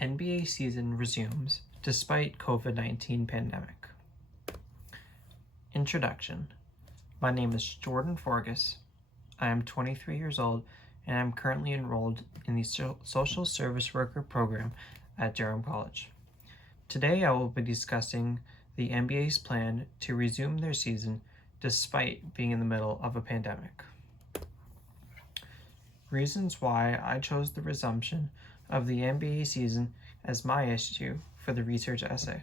NBA season resumes despite COVID-19 pandemic. Introduction. My name is Jordan Forgas. I am 23 years old and I'm currently enrolled in the Social Service Worker program at Durham College. Today I will be discussing the NBA's plan to resume their season despite being in the middle of a pandemic. Reasons why I chose the resumption of the NBA season as my issue for the research essay.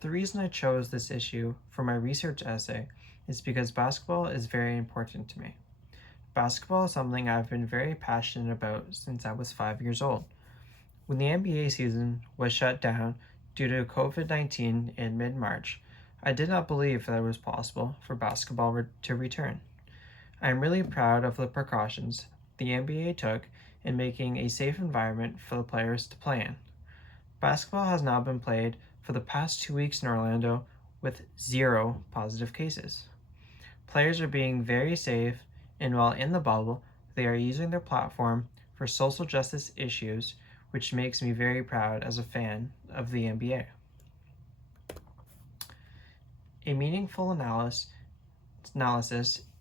The reason I chose this issue for my research essay is because basketball is very important to me. Basketball is something I've been very passionate about since I was 5 years old. When the NBA season was shut down due to COVID-19 in mid-March, I did not believe that it was possible for basketball to return. I am really proud of the precautions the NBA took in making a safe environment for the players to play in. Basketball has now been played for the past 2 weeks in Orlando with 0 positive cases. Players are being very safe, and while in the bubble, they are using their platform for social justice issues, which makes me very proud as a fan of the NBA. A meaningful analysis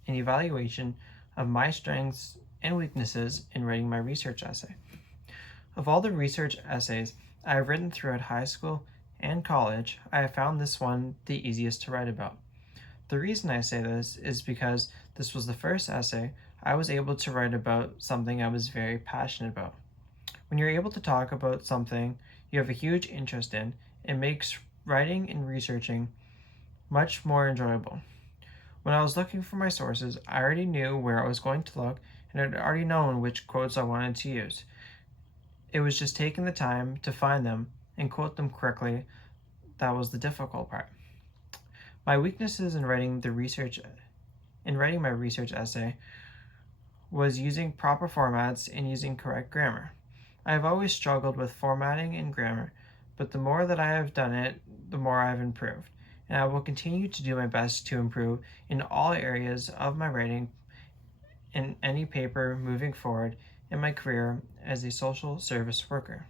and evaluation of my strengths and weaknesses in writing my research essay. Of all the research essays I have written throughout high school and college, I have found this one the easiest to write about. The reason I say this is because this was the first essay I was able to write about something I was very passionate about. When you're able to talk about something you have a huge interest in, it makes writing and researching much more enjoyable. When I was looking for my sources, I already knew where I was going to look and had already known which quotes I wanted to use. It was just taking the time to find them and quote them correctly that was the difficult part. My weaknesses in writing my research essay was using proper formats and using correct grammar. I have always struggled with formatting and grammar, but the more that I have done it, the more I have improved, and I will continue to do my best to improve in all areas of my writing in any paper moving forward in my career as a social service worker.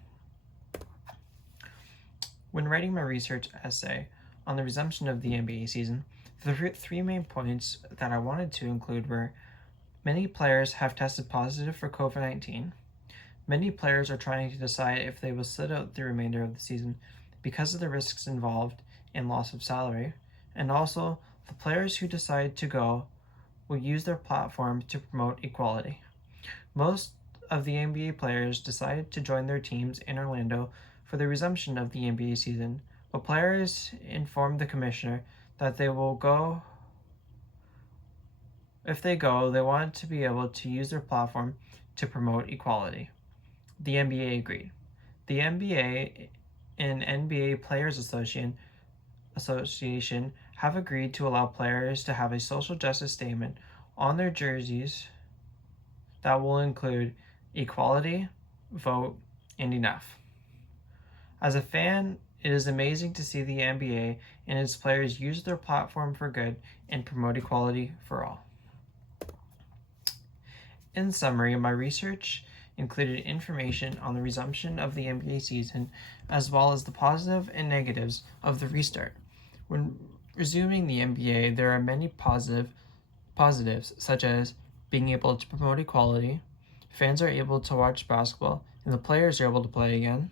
When writing my research essay on the resumption of the NBA season, the three main points that I wanted to include were: many players have tested positive for COVID-19. Many players are trying to decide if they will sit out the remainder of the season because of the risks involved in loss of salary, and also the players who decide to go will use their platform to promote equality. Most of the NBA players decided to join their teams in Orlando for the resumption of the NBA season, but players informed the commissioner that they will go. If they go, they want to be able to use their platform to promote equality. The NBA agreed. The NBA and NBA Players Association have agreed to allow players to have a social justice statement on their jerseys that will include equality, vote, and enough. As a fan, it is amazing to see the NBA and its players use their platform for good and promote equality for all. In summary, my research included information on the resumption of the NBA season, as well as the positive and negatives of the restart. When resuming the NBA, there are many positives, such as being able to promote equality, fans are able to watch basketball, and the players are able to play again.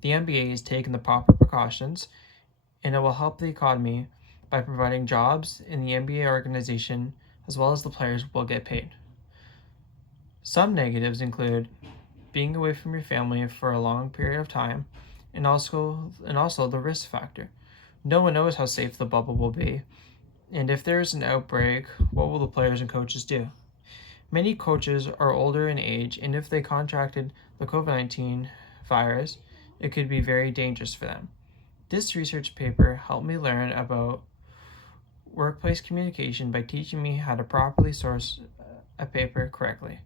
The NBA has taken the proper precautions, and it will help the economy by providing jobs in the NBA organization, as well as the players will get paid. Some negatives include being away from your family for a long period of time, and also the risk factor. No one knows how safe the bubble will be, and if there is an outbreak, what will the players and coaches do? Many coaches are older in age, and if they contracted the COVID-19 virus, it could be very dangerous for them. This research paper helped me learn about workplace communication by teaching me how to properly source a paper correctly.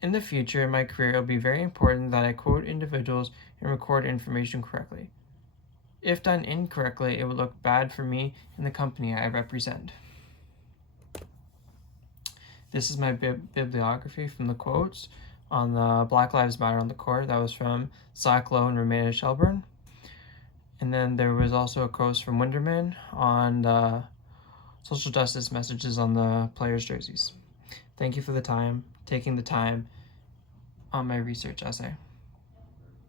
In the future, in my career, it will be very important that I quote individuals and record information correctly. If done incorrectly, it would look bad for me and the company I represent. This is my bibliography from the quotes. on the Black Lives Matter on the court. That was from Zach Lowe and Romania Shelburne. And then there was also a quote from Winderman on the social justice messages on the players' jerseys. Thank you for taking the time on my research essay.